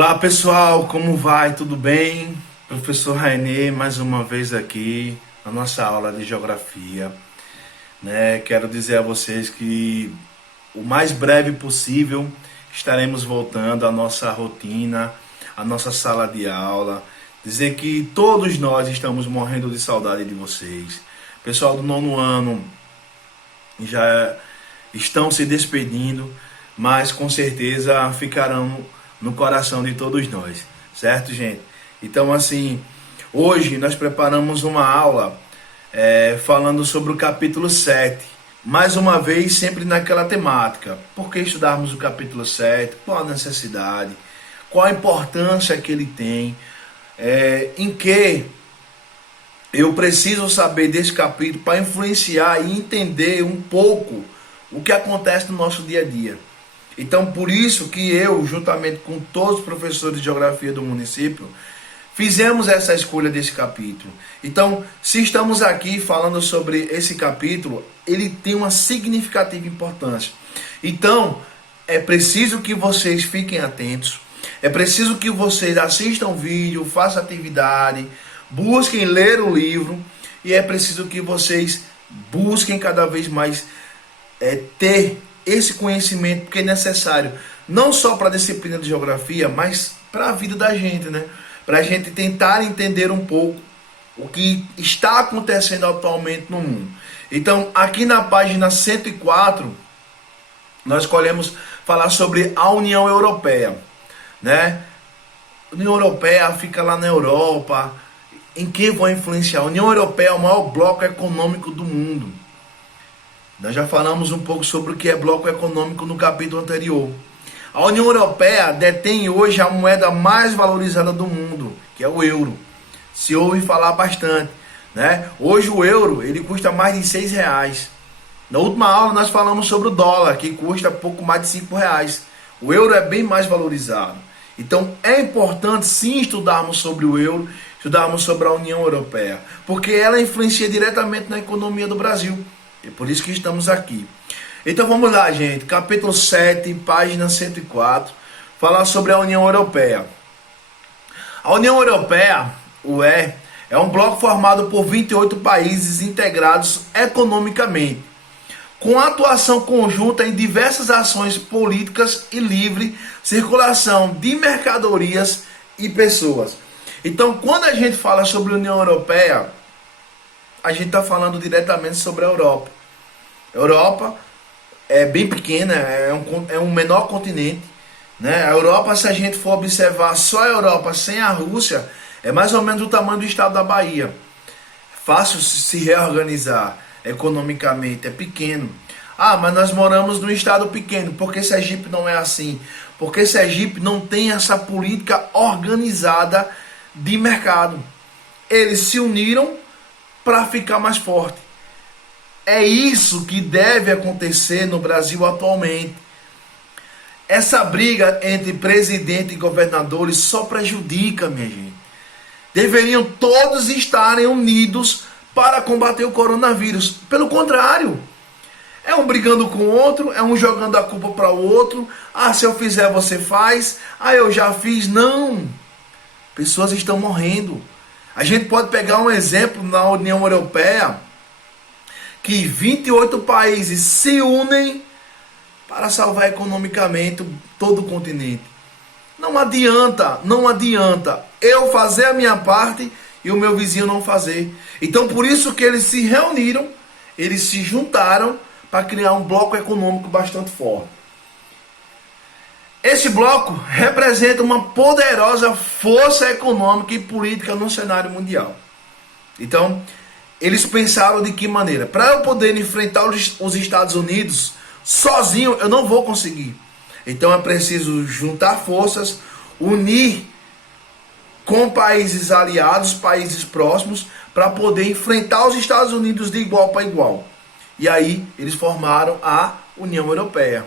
Olá pessoal, como vai? Tudo bem? Professor Rainê, mais uma vez aqui na nossa aula de geografia, né? Quero dizer a vocês que o mais breve possível estaremos voltando à nossa rotina, à nossa sala de aula. Dizer que todos nós estamos morrendo de saudade de vocês. Pessoal do nono ano já estão se despedindo, mas com certeza ficarão no coração de todos nós, certo, gente? Então, assim, hoje nós preparamos uma aula falando sobre o capítulo 7. Mais uma vez, sempre naquela temática. Por que estudarmos o capítulo 7? Qual a necessidade? Qual a importância que ele tem? Em que eu preciso saber desse capítulo para influenciar e entender um pouco o que acontece no nosso dia a dia. Então, por isso que eu, juntamente com todos os professores de geografia do município, fizemos essa escolha desse capítulo. Então, se estamos aqui falando sobre esse capítulo, ele tem uma significativa importância. Então, é preciso que vocês fiquem atentos, é preciso que vocês assistam o vídeo, façam atividade, busquem ler o livro, e é preciso que vocês busquem cada vez mais ter esse conhecimento, porque é necessário não só para a disciplina de geografia, mas para a vida da gente, né? Para a gente tentar entender um pouco o que está acontecendo atualmente no mundo. Então, aqui na página 104, nós escolhemos falar sobre a União Europeia, né? A União Europeia fica lá na Europa. Em que vai influenciar? A União Europeia é o maior bloco econômico do mundo. Nós já falamos um pouco sobre o que é bloco econômico no capítulo anterior. A União Europeia detém hoje a moeda mais valorizada do mundo, que é o euro. Se ouve falar bastante, né? Hoje o euro ele custa mais de R$6. Na última aula nós falamos sobre o dólar, que custa pouco mais de R$5. O euro é bem mais valorizado. Então é importante sim estudarmos sobre o euro, estudarmos sobre a União Europeia, porque ela influencia diretamente na economia do Brasil. É por isso que estamos aqui. Então vamos lá, gente. Capítulo 7, página 104. Falar sobre a União Europeia. A União Europeia, UE, é um bloco formado por 28 países integrados economicamente, com atuação conjunta em diversas ações políticas e livre circulação de mercadorias e pessoas. Então, quando a gente fala sobre a União Europeia, a gente está falando diretamente sobre a Europa. A Europa é bem pequena, é um menor continente, né? A Europa, se a gente for observar só a Europa sem a Rússia, é mais ou menos do tamanho do estado da Bahia. Fácil se reorganizar economicamente, é pequeno. Ah, mas nós moramos num estado pequeno. Por que Sergipe não é assim? Porque Sergipe não tem essa política organizada de mercado. Eles se uniram para ficar mais forte. É isso que deve acontecer no Brasil atualmente. Essa briga entre presidente e governadores só prejudica, minha gente. Deveriam todos estarem unidos para combater o coronavírus. Pelo contrário, é um brigando com o outro, é um jogando a culpa para o outro. Ah, se eu fizer, você faz. Ah, eu já fiz. Não. Pessoas estão morrendo. A gente pode pegar um exemplo na União Europeia, que 28 países se unem para salvar economicamente todo o continente. Não adianta eu fazer a minha parte e o meu vizinho não fazer. Então, por isso que eles se reuniram, eles se juntaram para criar um bloco econômico bastante forte. Esse bloco representa uma poderosa força econômica e política no cenário mundial. Então, eles pensaram de que maneira? Para eu poder enfrentar os Estados Unidos, sozinho eu não vou conseguir. Então é preciso juntar forças, unir com países aliados, países próximos, para poder enfrentar os Estados Unidos de igual para igual. E aí eles formaram a União Europeia.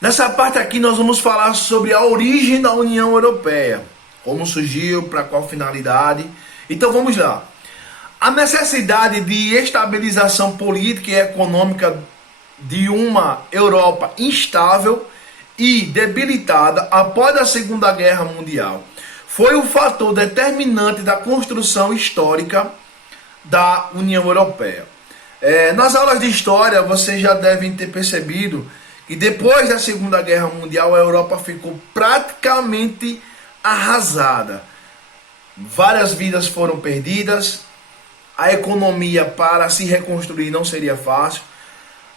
Nessa parte aqui nós vamos falar sobre a origem da União Europeia. Como surgiu, para qual finalidade. Então vamos lá. A necessidade de estabilização política e econômica de uma Europa instável e debilitada após a Segunda Guerra Mundial. Foi o fator determinante da construção histórica da União Europeia. Nas aulas de história, vocês já devem ter percebido que depois da Segunda Guerra Mundial, a Europa ficou praticamente arrasada. Várias vidas foram perdidas, a economia para se reconstruir não seria fácil,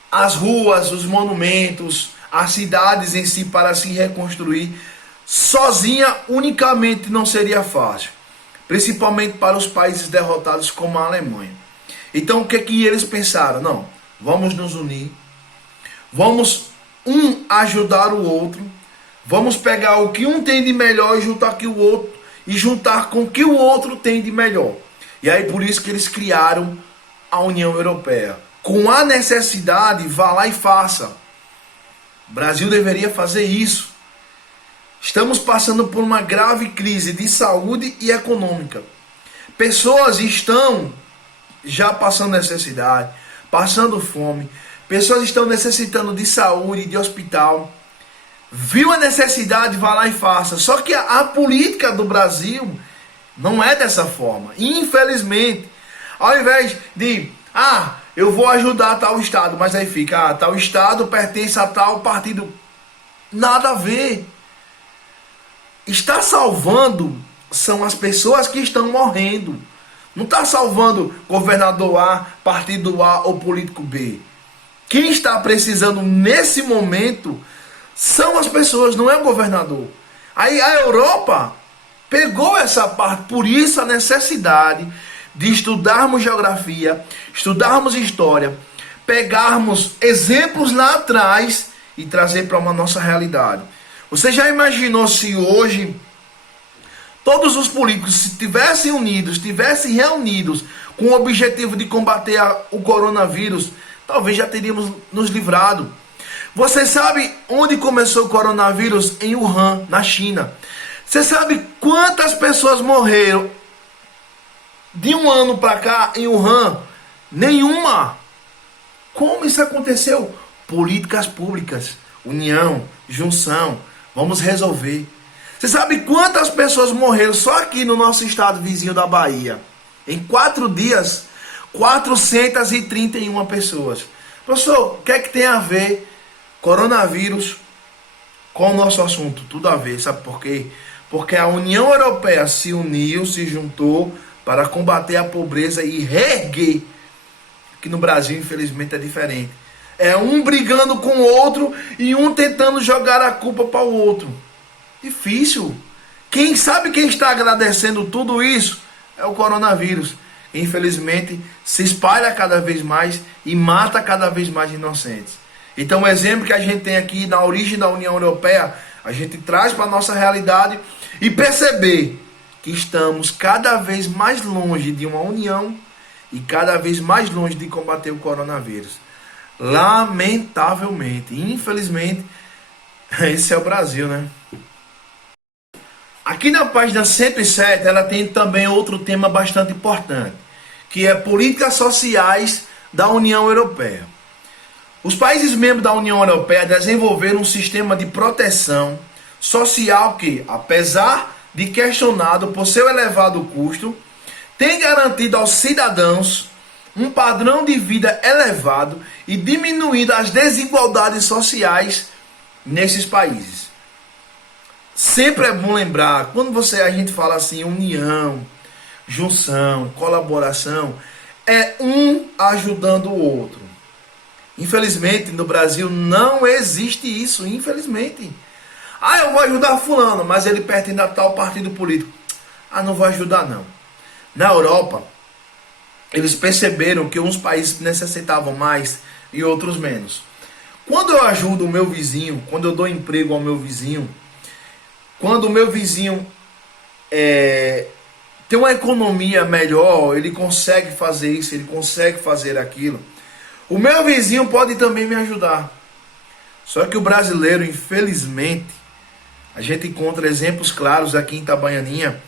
as ruas, os monumentos, as cidades em si para se reconstruir sozinha unicamente não seria fácil, principalmente para os países derrotados como a Alemanha. Então o que eles pensaram? Não, vamos nos unir, vamos ajudar o outro, vamos pegar o que um tem de melhor e juntar com o que o outro tem de melhor. E aí por isso que eles criaram a União Europeia. Com a necessidade, vá lá e faça. O Brasil deveria fazer isso. Estamos passando por uma grave crise de saúde e econômica. Pessoas estão já passando necessidade, passando fome. Pessoas estão necessitando de saúde, de hospital. Viu a necessidade, vá lá e faça. Só que a política do Brasil não é dessa forma. Infelizmente, ao invés de, eu vou ajudar tal estado, mas aí fica, tal estado pertence a tal partido. Nada a ver. Está salvando são as pessoas que estão morrendo. Não está salvando governador A, partido A ou político B. Quem está precisando nesse momento são as pessoas, não é o governador. Aí a Europa pegou essa parte, por isso a necessidade de estudarmos geografia, estudarmos história, pegarmos exemplos lá atrás e trazer para uma nossa realidade. Você já imaginou se hoje todos os políticos se tivessem unidos, tivessem reunidos com o objetivo de combater o coronavírus, talvez já teríamos nos livrado. Você sabe onde começou o coronavírus? Em Wuhan, na China. Você sabe quantas pessoas morreram de um ano para cá em Wuhan? Nenhuma. Como isso aconteceu? Políticas públicas, união, junção, vamos resolver. Você sabe quantas pessoas morreram só aqui no nosso estado vizinho da Bahia? Em 4 dias, 431 pessoas. Professor, o que é que tem a ver coronavírus com o nosso assunto? Tudo a ver, sabe por quê? Porque a União Europeia se uniu, se juntou para combater a pobreza e reerguer. Que no Brasil, infelizmente, é diferente. É um brigando com o outro e um tentando jogar a culpa para o outro. Difícil. Quem está agradecendo tudo isso é o coronavírus. Infelizmente, se espalha cada vez mais e mata cada vez mais inocentes. Então, o exemplo que a gente tem aqui na origem da União Europeia, a gente traz para a nossa realidade e perceber que estamos cada vez mais longe de uma união e cada vez mais longe de combater o coronavírus. Lamentavelmente, infelizmente, esse é o Brasil, né? Aqui na página 107, ela tem também outro tema bastante importante, que é políticas sociais da União Europeia. Os países membros da União Europeia desenvolveram um sistema de proteção social que, apesar de questionado por seu elevado custo, tem garantido aos cidadãos um padrão de vida elevado e diminuído as desigualdades sociais nesses países. Sempre é bom lembrar, quando a gente fala assim, união, junção, colaboração, é um ajudando o outro. Infelizmente, no Brasil não existe isso, infelizmente. Eu vou ajudar fulano, mas ele pertence a tal partido político. Não vou ajudar não. Na Europa, eles perceberam que uns países necessitavam mais e outros menos. Quando eu ajudo o meu vizinho, quando eu dou emprego ao meu vizinho, quando o meu vizinho tem uma economia melhor, ele consegue fazer isso, ele consegue fazer aquilo, o meu vizinho pode também me ajudar. Só que o brasileiro, infelizmente, a gente encontra exemplos claros aqui em Itabaianinha,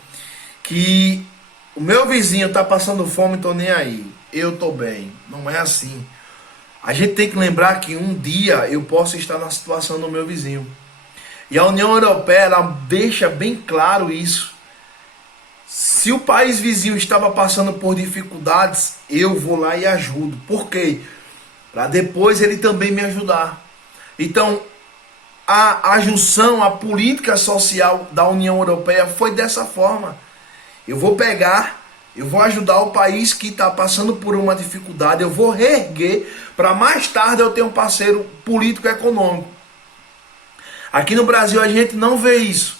que o meu vizinho está passando fome, estou nem aí, eu estou bem. Não é assim. A gente tem que lembrar que um dia eu posso estar na situação do meu vizinho. E a União Europeia, ela deixa bem claro isso. Se o país vizinho estava passando por dificuldades, eu vou lá e ajudo. Por quê? Para depois ele também me ajudar. Então, a junção, a política social da União Europeia foi dessa forma. Eu vou pegar, eu vou ajudar o país que está passando por uma dificuldade, eu vou reerguer para mais tarde eu ter um parceiro político e econômico. Aqui no Brasil a gente não vê isso.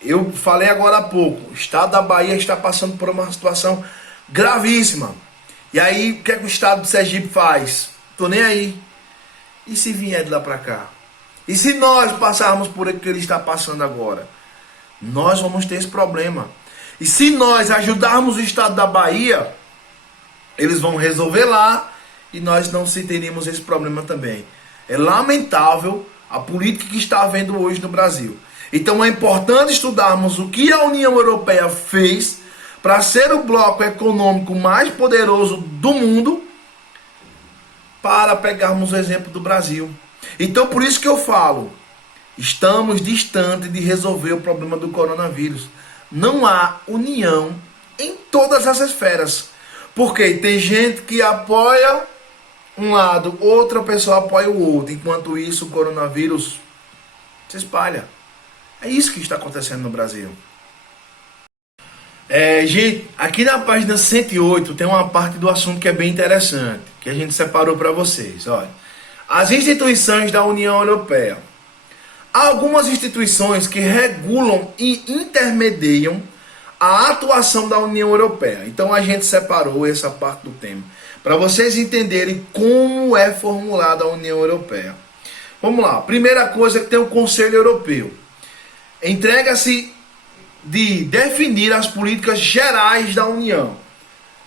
Eu falei agora há pouco, o estado da Bahia está passando por uma situação gravíssima. E aí, o que é que o estado de Sergipe faz? Tô nem aí. E se vier de lá para cá? E se nós passarmos por o que ele está passando agora? Nós vamos ter esse problema. E se nós ajudarmos o estado da Bahia, eles vão resolver lá e nós não teríamos esse problema também. É lamentável a política que está havendo hoje no Brasil. Então é importante estudarmos o que a União Europeia fez para ser o bloco econômico mais poderoso do mundo, para pegarmos o exemplo do Brasil. Então por isso que eu falo, estamos distantes de resolver o problema do coronavírus. Não há união em todas as esferas. Porque tem gente que apoia um lado, outra pessoa apoia o outro. Enquanto isso, o coronavírus se espalha. É isso que está acontecendo no Brasil. Gente, aqui na página 108 tem uma parte do assunto que é bem interessante, que a gente separou para vocês. Olha, as instituições da União Europeia. Há algumas instituições que regulam e intermediam a atuação da União Europeia. Então a gente separou essa parte do tema para vocês entenderem como é formulada a União Europeia. Vamos lá. Primeira coisa é que tem o Conselho Europeu. Entrega-se de definir as políticas gerais da União.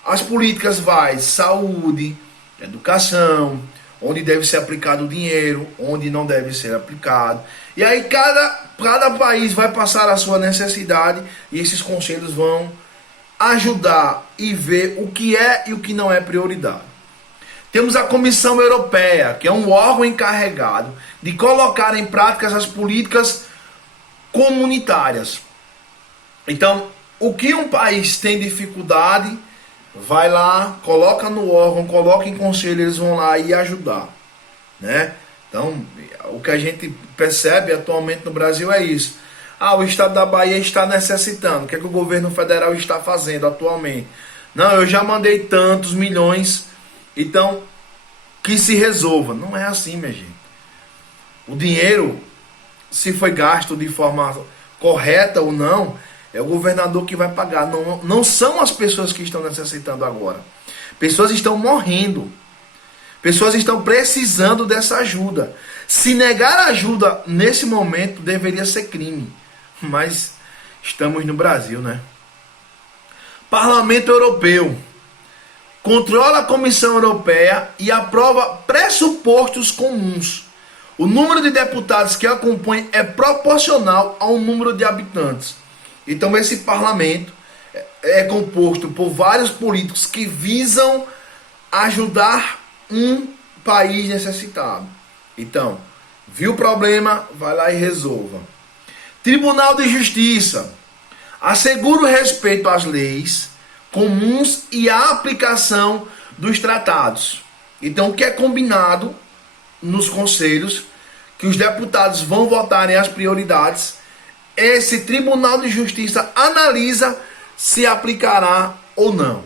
As políticas vai saúde, educação, onde deve ser aplicado o dinheiro, onde não deve ser aplicado. E aí cada país vai passar a sua necessidade e esses conselhos vão ajudar e ver o que é e o que não é prioridade. Temos a Comissão Europeia, que é um órgão encarregado de colocar em prática as políticas comunitárias. Então, o que um país tem dificuldade, vai lá, coloca no órgão, coloca em conselho, eles vão lá e ajudar, né? Então, o que a gente percebe atualmente no Brasil é isso. O estado da Bahia está necessitando. O que é que o governo federal está fazendo atualmente? Não, eu já mandei tantos milhões, então que se resolva. Não é assim, minha gente. O dinheiro, se foi gasto de forma correta ou não, é o governador que vai pagar. Não são as pessoas que estão necessitando agora. Pessoas estão morrendo. Pessoas estão precisando dessa ajuda. Se negar ajuda nesse momento deveria ser crime. Mas estamos no Brasil, né? Parlamento Europeu. Controla a Comissão Europeia e aprova pressupostos comuns. O número de deputados que a compõem é proporcional ao número de habitantes. Então esse parlamento é composto por vários políticos que visam ajudar um país necessitado. Então, viu o problema, vai lá e resolva. Tribunal de Justiça. Assegura o respeito às leis comuns e a aplicação dos tratados. Então, o que é combinado nos conselhos, que os deputados vão votarem as prioridades, esse Tribunal de Justiça analisa se aplicará ou não.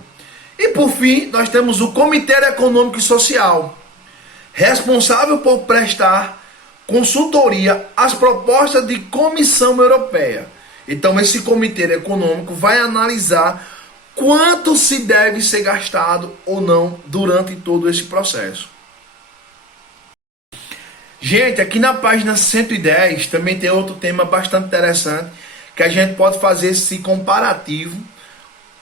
E por fim, nós temos o Comitê Econômico e Social, responsável por prestar consultoria às propostas de Comissão Europeia. Então esse Comitê Econômico vai analisar quanto se deve ser gastado ou não durante todo esse processo. Gente, aqui na página 110 também tem outro tema bastante interessante, que a gente pode fazer esse comparativo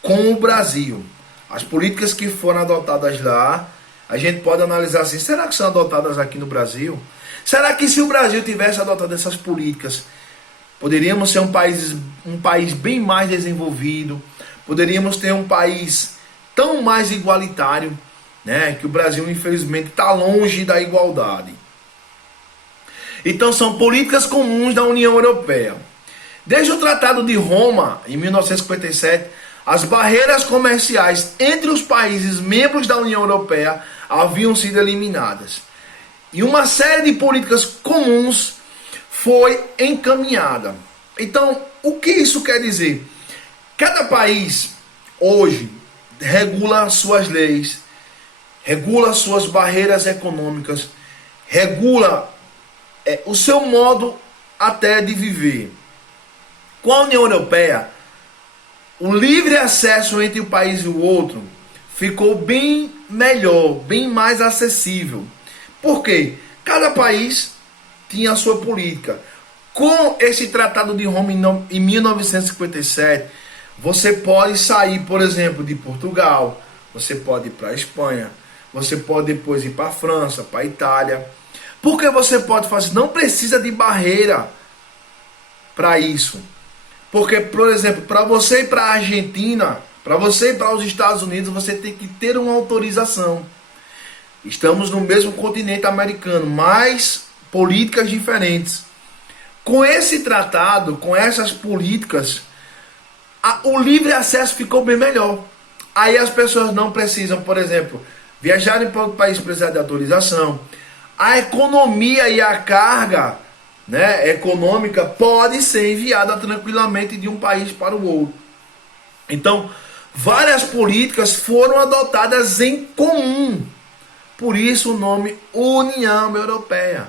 com o Brasil. As políticas que foram adotadas lá, a gente pode analisar assim, será que são adotadas aqui no Brasil? Será que se o Brasil tivesse adotado essas políticas, poderíamos ser um país bem mais desenvolvido, poderíamos ter um país tão mais igualitário, né? Que o Brasil infelizmente está longe da igualdade. Então são políticas comuns da União Europeia. Desde o Tratado de Roma, em 1957, as barreiras comerciais entre os países membros da União Europeia haviam sido eliminadas. E uma série de políticas comuns foi encaminhada. Então, o que isso quer dizer? Cada país hoje regula suas leis, regula suas barreiras econômicas, regula o seu modo até de viver. Com a União Europeia, o livre acesso entre um país e o outro ficou bem melhor, bem mais acessível. Por quê? Cada país tinha a sua política. Com esse Tratado de Roma em 1957, você pode sair, por exemplo, de Portugal, você pode ir para a Espanha, você pode depois ir para a França, para a Itália. Porque você pode fazer, não precisa de barreira para isso. Porque, por exemplo, para você ir para a Argentina, para você ir para os Estados Unidos, você tem que ter uma autorização. Estamos no mesmo continente americano, mas políticas diferentes. Com esse tratado, com essas políticas, o livre acesso ficou bem melhor. Aí as pessoas não precisam, por exemplo, viajarem para o país precisar de autorização. A economia e a carga, né, econômica pode ser enviada tranquilamente de um país para o outro. Então, várias políticas foram adotadas em comum. Por isso o nome União Europeia.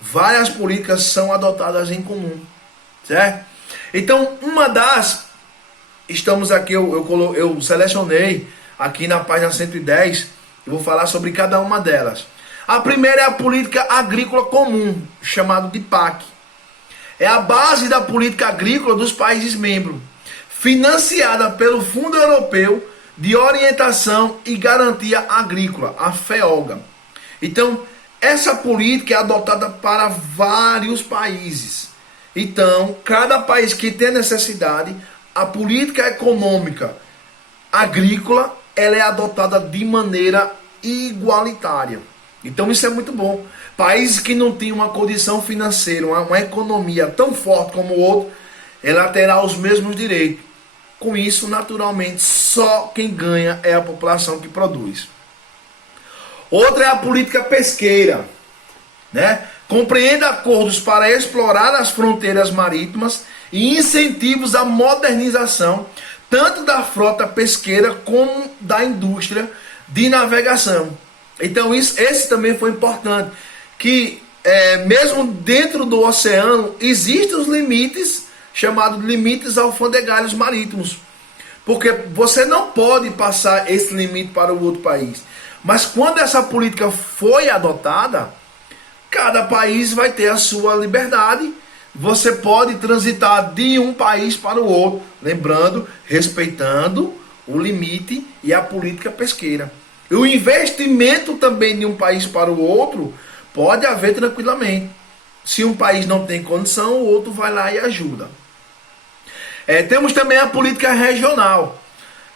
Várias políticas são adotadas em comum, certo? Então, uma das, estamos aqui, eu selecionei aqui na página 110, eu vou falar sobre cada uma delas. A primeira é a política agrícola comum, chamado de PAC. É a base da política agrícola dos países membros, financiada pelo Fundo Europeu de Orientação e Garantia Agrícola, a FEOGA. Então, essa política é adotada para vários países. Então, cada país que tem necessidade, a política econômica agrícola, ela é adotada de maneira igualitária. Então isso é muito bom. Países que não têm uma condição financeira, uma economia tão forte como o outro, ela terá os mesmos direitos. Com isso, naturalmente, só quem ganha é a população que produz. Outra é a política pesqueira, né? Compreende acordos para explorar as fronteiras marítimas e incentivos à modernização tanto da frota pesqueira como da indústria de navegação. Então esse também foi importante, que mesmo dentro do oceano existem os limites, chamados limites alfandegários marítimos, porque você não pode passar esse limite para o outro país. Mas quando essa política foi adotada, cada país vai ter a sua liberdade, você pode transitar de um país para o outro, lembrando, respeitando o limite e a política pesqueira. E o investimento também de um país para o outro pode haver tranquilamente. Se um país não tem condição, o outro vai lá e ajuda. Temos também a política regional,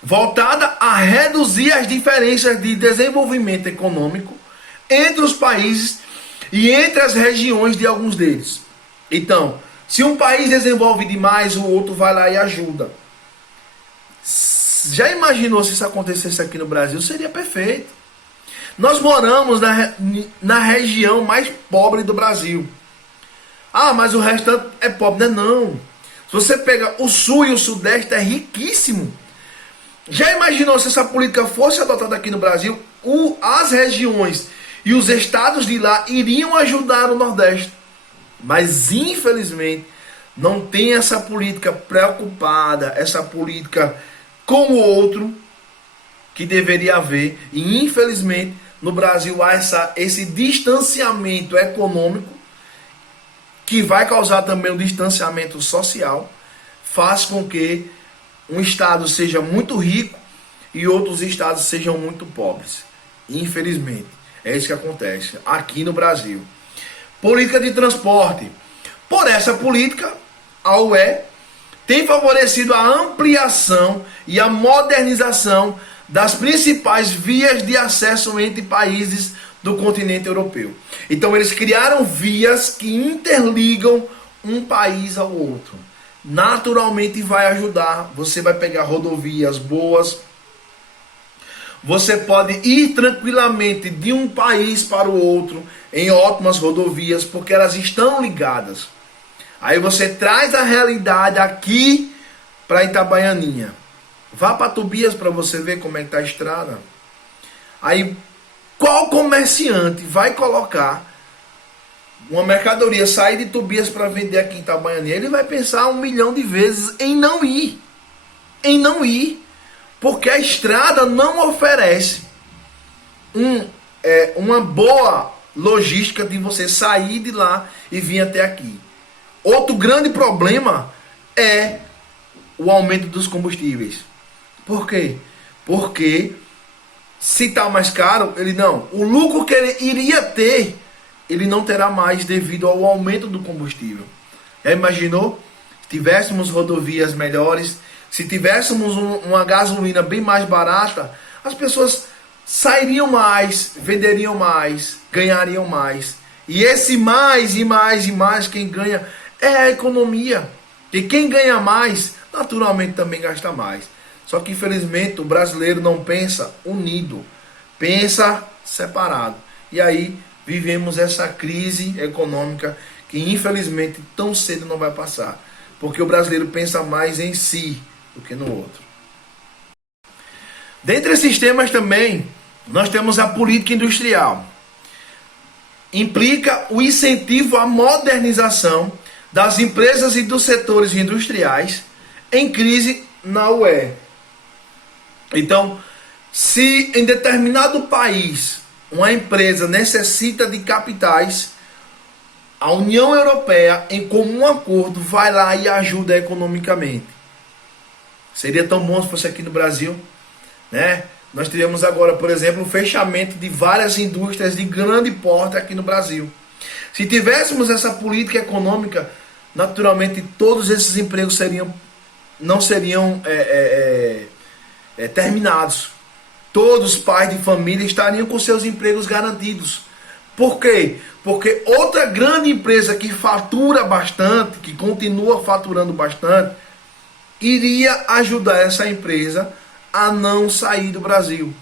voltada a reduzir as diferenças de desenvolvimento econômico entre os países e entre as regiões de alguns deles. Então, se um país desenvolve demais, o outro vai lá e ajuda. Já imaginou se isso acontecesse aqui no Brasil? Seria perfeito. Nós moramos na região mais pobre do Brasil. Ah, mas o restante é pobre. Não. Se você pega o sul e o sudeste, é riquíssimo. Já imaginou se essa política fosse adotada aqui no Brasil? As regiões e os estados de lá iriam ajudar o Nordeste. Mas, infelizmente, não tem essa política preocupada, essa política com o outro que deveria haver. E, infelizmente, no Brasil há esse distanciamento econômico que vai causar também um distanciamento social, faz com que um estado seja muito rico e outros estados sejam muito pobres. Infelizmente, é isso que acontece aqui no Brasil. Política de transporte. Por essa política, a UE tem favorecido a ampliação e a modernização das principais vias de acesso entre países do continente europeu. Então eles criaram vias que interligam um país ao outro. Naturalmente vai ajudar. Você vai pegar rodovias boas. Você pode ir tranquilamente de um país para o outro em ótimas rodovias, porque elas estão ligadas. Aí você traz a realidade aqui para Itabaianinha. Vá para Tobias para você ver como é que tá a estrada. Aí qual comerciante vai colocar uma mercadoria sair de Tobias para vender aqui em Itabaianinha? Ele vai pensar 1 milhão de vezes em não ir. Em não ir. Porque a estrada não oferece uma boa logística de você sair de lá e vir até aqui. Outro grande problema é o aumento dos combustíveis. Por quê? Porque se está mais caro, o lucro que ele iria ter, ele não terá mais devido ao aumento do combustível. Já imaginou? Se tivéssemos rodovias melhores, se tivéssemos uma gasolina bem mais barata, as pessoas sairiam mais, venderiam mais, ganhariam mais. E esse mais e mais e mais, quem ganha é a economia. E quem ganha mais, naturalmente também gasta mais. Só que infelizmente o brasileiro não pensa unido, pensa separado. E aí vivemos essa crise econômica que infelizmente tão cedo não vai passar. Porque o brasileiro pensa mais em si do que no outro. Dentre esses temas também, nós temos a política industrial. Implica o incentivo à modernização das empresas e dos setores industriais em crise na UE. Então, se em determinado país uma empresa necessita de capitais, a União Europeia, em comum acordo, vai lá e ajuda economicamente. Seria tão bom se fosse aqui no Brasil, né? Nós teríamos agora, por exemplo, o fechamento de várias indústrias de grande porte aqui no Brasil. Se tivéssemos essa política econômica, naturalmente todos esses empregos não seriam terminados. Todos os pais de família estariam com seus empregos garantidos. Por quê? Porque outra grande empresa que fatura bastante, que continua faturando bastante, iria ajudar essa empresa a não sair do Brasil.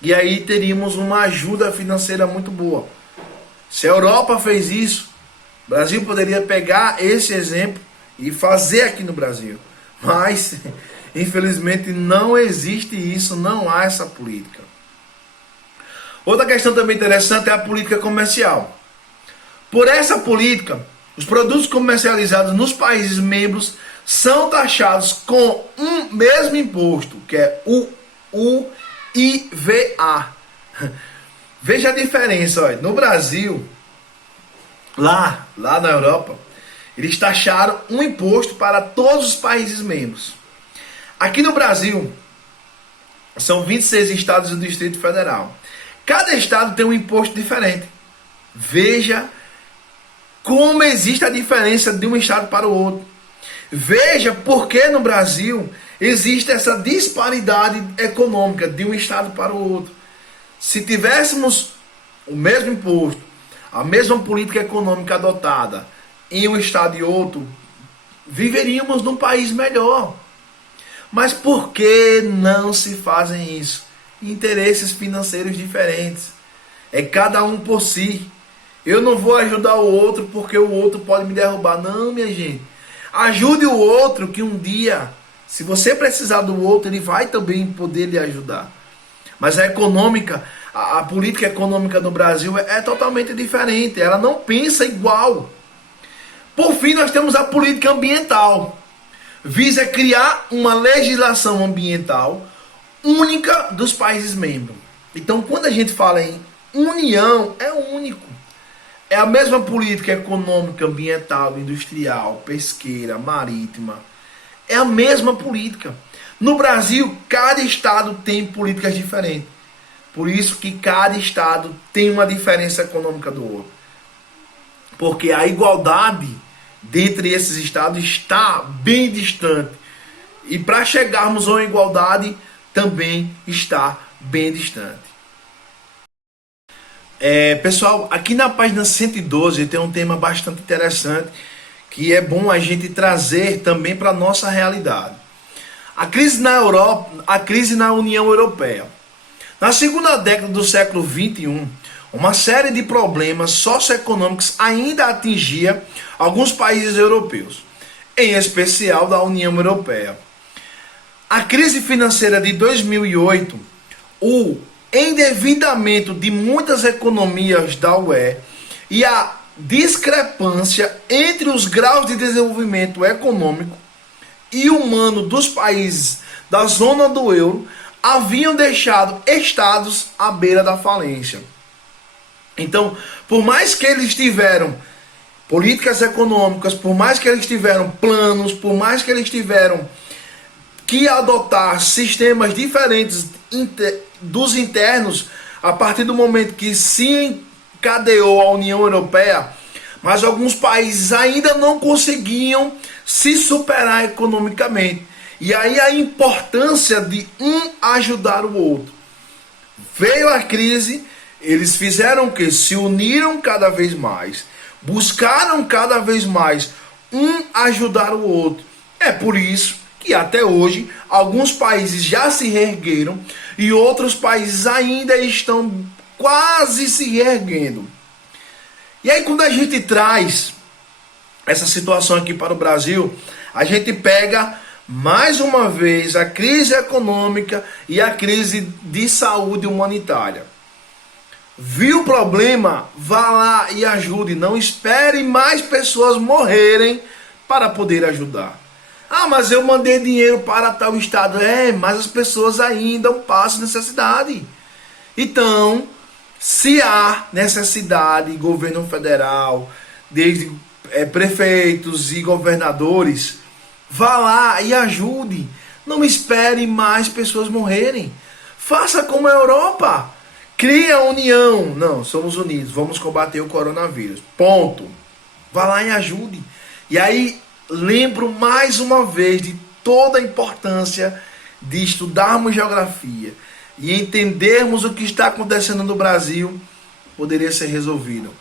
E aí teríamos uma ajuda financeira muito boa. Se a Europa fez isso, o Brasil poderia pegar esse exemplo e fazer aqui no Brasil. Mas, infelizmente, não existe isso, não há essa política. Outra questão também interessante é a política comercial. Por essa política, os produtos comercializados nos países membros são taxados com um mesmo imposto, que é o IVA. Veja a diferença, olha. No Brasil, lá na Europa, eles taxaram um imposto para todos os países membros. Aqui no Brasil, são 26 estados e o Distrito Federal. Cada estado tem um imposto diferente. Veja como existe a diferença de um estado para o outro. Veja por que no Brasil existe essa disparidade econômica de um estado para o outro. Se tivéssemos o mesmo imposto, a mesma política econômica adotada em um estado e outro, viveríamos num país melhor. Mas por que não se fazem isso? Interesses financeiros diferentes. É cada um por si. Eu não vou ajudar o outro porque o outro pode me derrubar. Não, minha gente. Ajude o outro que um dia, se você precisar do outro, ele vai também poder lhe ajudar. Mas a econômica, a política econômica no Brasil é totalmente diferente. Ela não pensa igual. Por fim, nós temos a política ambiental. Visa criar uma legislação ambiental única dos países membros. Então, quando a gente fala em união, é único. É a mesma política econômica, ambiental, industrial, pesqueira, marítima. É a mesma política. No Brasil, cada estado tem políticas diferentes. Por isso que cada estado tem uma diferença econômica do outro. Porque a igualdade dentre esses estados está bem distante. E para chegarmos a uma igualdade, também está bem distante. Pessoal, aqui na página 112 tem um tema bastante interessante que é bom a gente trazer também para a nossa realidade. A crise na Europa, a crise na União Europeia. Na segunda década do século XXI, uma série de problemas socioeconômicos ainda atingia alguns países europeus, em especial da União Europeia. A crise financeira de 2008, o endividamento de muitas economias da UE e a discrepância entre os graus de desenvolvimento econômico e humano dos países da zona do euro haviam deixado estados à beira da falência. Então, por mais que eles tiveram políticas econômicas, por mais que eles tiveram planos, por mais que eles tiveram que adotar sistemas diferentes dos internos, a partir do momento que se encadeou a União Europeia, mas alguns países ainda não conseguiam se superar economicamente. E aí a importância de um ajudar o outro. Veio a crise, eles fizeram o que? Se uniram cada vez mais, buscaram cada vez mais um ajudar o outro. É por isso que até hoje alguns países já se reergueram e outros países ainda estão quase se reerguendo. E aí quando a gente traz essa situação aqui para o Brasil, a gente pega mais uma vez a crise econômica e a crise de saúde humanitária. Viu o problema? Vá lá e ajude. Não espere mais pessoas morrerem para poder ajudar. Ah, mas eu mandei dinheiro para tal estado. Mas as pessoas ainda passam necessidade. Então, se há necessidade, governo federal, desde prefeitos e governadores, vá lá e ajude. Não espere mais pessoas morrerem. Faça como a Europa. Crie a união. Não, somos unidos. Vamos combater o coronavírus. Ponto. Vá lá e ajude. E aí, lembro mais uma vez de toda a importância de estudarmos geografia e entendermos o que está acontecendo no Brasil, poderia ser resolvido.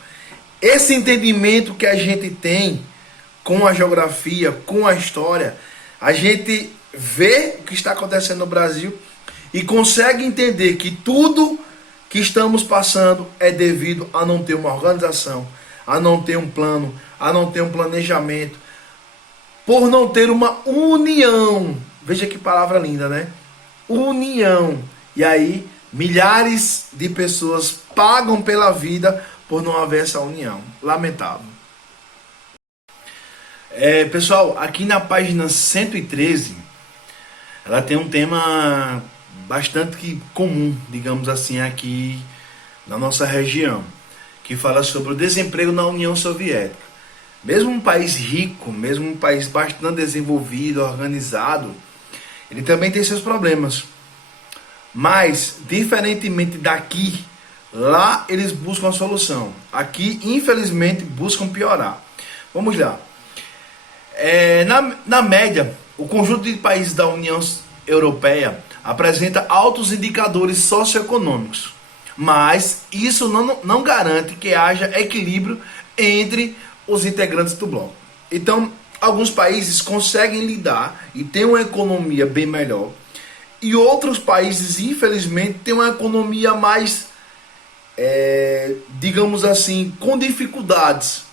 Esse entendimento que a gente tem com a geografia, com a história, a gente vê o que está acontecendo no Brasil e consegue entender que tudo que estamos passando é devido a não ter uma organização, a não ter um plano, a não ter um planejamento, por não ter uma união. Veja que palavra linda, né? União. E aí, milhares de pessoas pagam pela vida por não haver essa união. Lamentável. Pessoal, aqui na página 113, ela tem um tema bastante comum, digamos assim, aqui na nossa região, que fala sobre o desemprego na União Soviética. Mesmo um país rico, mesmo um país bastante desenvolvido, organizado, ele também tem seus problemas. Mas, diferentemente daqui, lá eles buscam a solução. Aqui, infelizmente, buscam piorar. Vamos lá. Na média, o conjunto de países da União Europeia apresenta altos indicadores socioeconômicos. Mas isso não garante que haja equilíbrio entre os integrantes do bloco. Então, alguns países conseguem lidar e têm uma economia bem melhor. E outros países, infelizmente, têm uma economia mais, digamos assim, com dificuldades.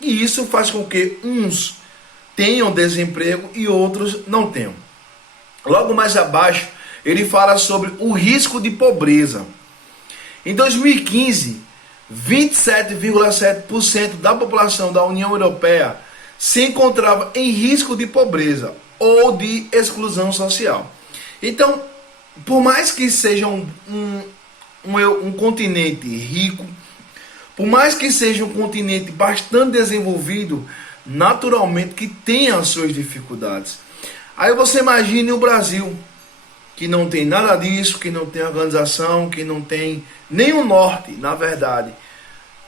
E isso faz com que uns tenham desemprego e outros não tenham. Logo mais abaixo, ele fala sobre o risco de pobreza. Em 2015, 27,7% da população da União Europeia se encontrava em risco de pobreza ou de exclusão social. Então, por mais que seja um continente rico, por mais que seja um continente bastante desenvolvido, naturalmente que tem as suas dificuldades. Aí você imagine o Brasil, que não tem nada disso, que não tem organização, que não tem nenhum norte, na verdade,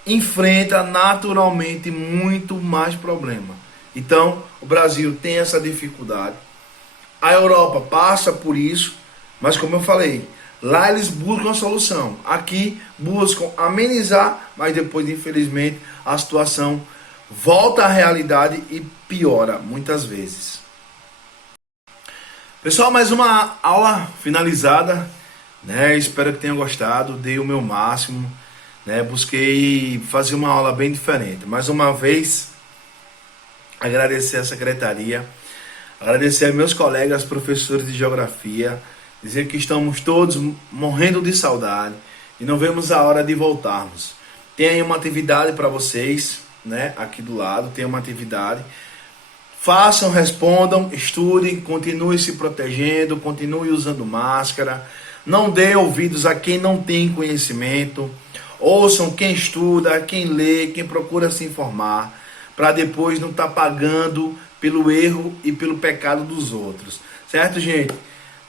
enfrenta naturalmente muito mais problema. Então, o Brasil tem essa dificuldade. A Europa passa por isso, mas como eu falei, Lá eles buscam a solução. Aqui buscam amenizar, mas depois, infelizmente, a situação volta à realidade e piora muitas vezes. Pessoal, mais uma aula finalizada, né? Espero que tenham gostado. Dei o meu máximo, né? Busquei fazer uma aula bem diferente. Mais uma vez, agradecer a secretaria, agradecer a meus colegas professores de geografia, dizer que estamos todos morrendo de saudade e não vemos a hora de voltarmos. Tem aí uma atividade para vocês, né? Aqui do lado tem uma atividade. Façam, respondam, estudem, continuem se protegendo, continuem usando máscara. Não dê ouvidos a quem não tem conhecimento. Ouçam quem estuda, quem lê, quem procura se informar, para depois não estar pagando pelo erro e pelo pecado dos outros. Certo, gente?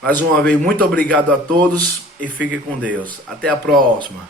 Mais uma vez, muito obrigado a todos e fiquem com Deus. Até a próxima.